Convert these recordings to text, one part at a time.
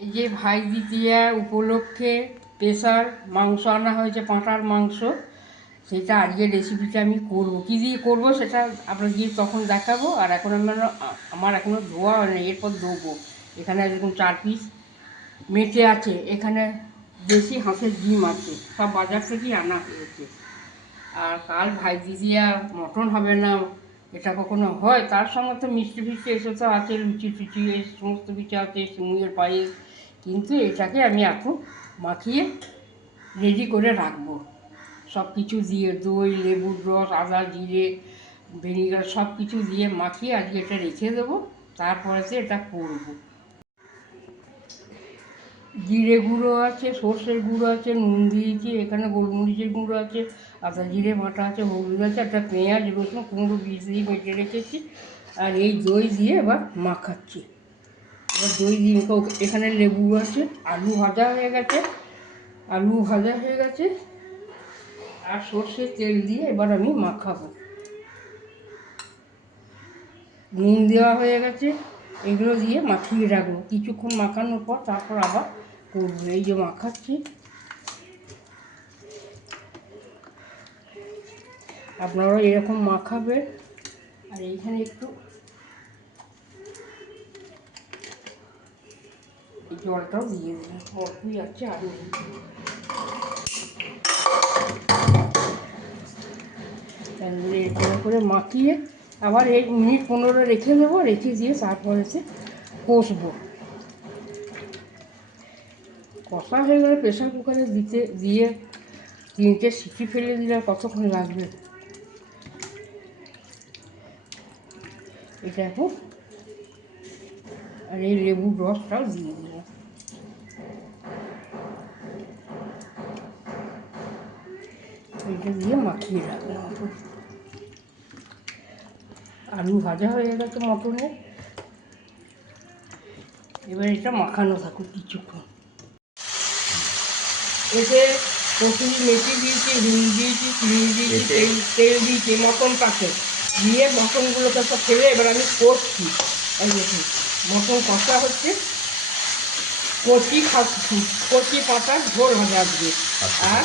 এই যে ভাই দ্বিতীয়া উপলক্ষে স্পেশাল মাংস আনা হয়েছে, পাঁঠার মাংস। সেটা আজকের রেসিপিটা আমি করবো, কী দিয়ে করবো সেটা আপনার গিয়ে তখন দেখাবো। আর এখন আমার এখনও ধোয়া হয়নি, এরপর ধোবো। এখানে এরকম 4 পিস মেটে আছে, এখানে দেশি হাঁসের ডিম আছে, সব বাজার থেকেই আনা হয়েছে। আর কাল ভাই দ্বিতীয়া মটন হবে না, এটা কখনো হয়? তার সঙ্গে তো মিষ্টি ফিষ্টি এসব তো আছে, লুচি টুচি এই সমস্ত কিছু আছে, সিমুইয়ের পায়েস। কিন্তু এটাকে আমি এখন মাখিয়ে রেডি করে রাখবো, সব কিছু দিয়ে দই, লেবুর রস, আদা, জিরে, ভিনিগার সব কিছু দিয়ে মাখিয়ে আজকে এটা রেখে দেবো। তারপরে এটা করবো। জিরে গুঁড়ো আছে, সর্ষের গুঁড়ো আছে, নুন দিয়েছি, এখানে গোলমরিচের গুঁড়ো আছে, আদা জিরে বাটা আছে, হলুদ আছে, একটা পেঁয়াজ, রসুন, কুমড়ো বীজ দিয়ে বেটে রেখেছি। আর এই দই দিয়ে এবার মাখাচ্ছি। এবার দই দিয়ে এখানে লেবু আছে, আলু ভাজা হয়ে গেছে, আর সর্ষের তেল দিয়ে এবার আমি মাখাবো। নুন দেওয়া হয়ে গেছে, এগুলো দিয়ে মাখিয়ে রাখবো। কিছুক্ষণ মাখানোর পর তারপর আবার করবো। এই যে মাখাচ্ছি, আপনারাও এরকম মাখাবেন। আর এইখানে একটু এই জলটাও দিয়ে দিলাম, অল্পই আছে, আরও তারপরে এরকম করে মাখিয়ে আবার 1 মিনিট 15 রেখে দেবো। রেখে দিয়ে তারপরে কষবো। কষা হয়ে গেলে প্রেশার কুকারে দিয়ে 3টে সিটি ফেলে দিলে কতক্ষণ লাগবে। এটা এখন আর এই লেবুর রসটাও দিয়ে দিলাম। এটা দিয়ে মাখিয়ে রাখলাম। আলু ভাজা হয়ে গেছে মটনে, এবার এটা মাখানো থাকুক কিছুক্ষণ। এতে কচুরি মেথি দিয়েছি, নুন দিয়েছি, চিনি দিয়েছি, তেল দিয়েছি মটনটাকে দিয়ে মটনগুলোকে সব ফেলে এবার আমি কষছি। এই দেখুন মটন কষা হচ্ছে, কচি পাতার ঝোল ভাজা দিয়ে। আর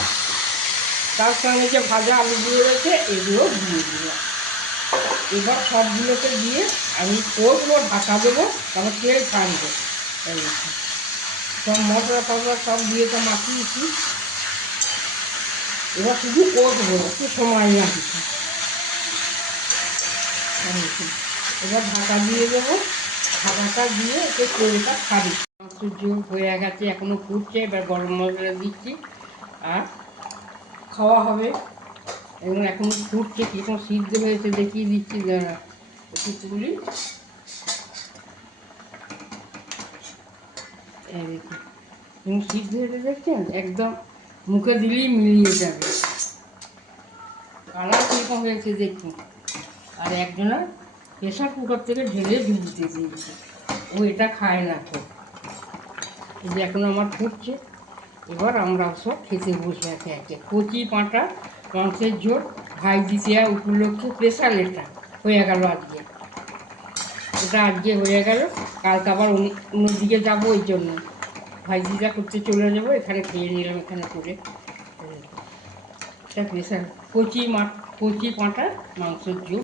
তার সঙ্গে যে ভাজা আলুগুলো রয়েছে এগুলো দিয়ে দিলাম। এবার সবগুলোকে দিয়ে আমি কষবো, ঢাকা দেবো, তারপর তেল ছাড়বো। সব মশলা টসলা সব দিয়ে তো মাখিয়েছি, এবার শুধু কষবো, একটু সময় লাগছে। এবার ঢাকা দিয়ে দেবো, ঢাকাটা দিয়ে এতে তেলটা ছাড়ি। মাংসের ঝোল হয়ে গেছে, এখনও ফুটছে। এবার গরম মশলা দিচ্ছি আর খাওয়া হবে। এবং এখনও ফুটছে, কীরকম সিদ্ধ হয়েছে দেখিয়ে দিচ্ছি। দাঁড়া একটু তুলি, এবং সিদ্ধ হয়েছে দেখছেন, একদম মুখে দিলেই মিলিয়ে যাবে। কালার কীরকম হয়েছে দেখুন। আর একজনা প্রেশার কুকার থেকে ঢেলে দিতে দিয়েছে, ও এটা খায় না। তো এই যে এখন আমার ফুটছে, এবার আমরা সব খেতে বসবো একে একে। কচি পাঁঠা মাংসের ঝোল ভাই দ্বিতীয়া উপলক্ষে স্পেশাল এটা হয়ে গেল আজকে। এটা আজকে হয়ে গেল, কালকে আবার অন্যদিকে যাবো, ওই জন্য ভাই দ্বিতীয়া করতে চলে যাবো। এখানে খেয়ে নিলাম, এখানে করে এটা স্পেশাল কচি পাঁঠা মাংসের ঝোল।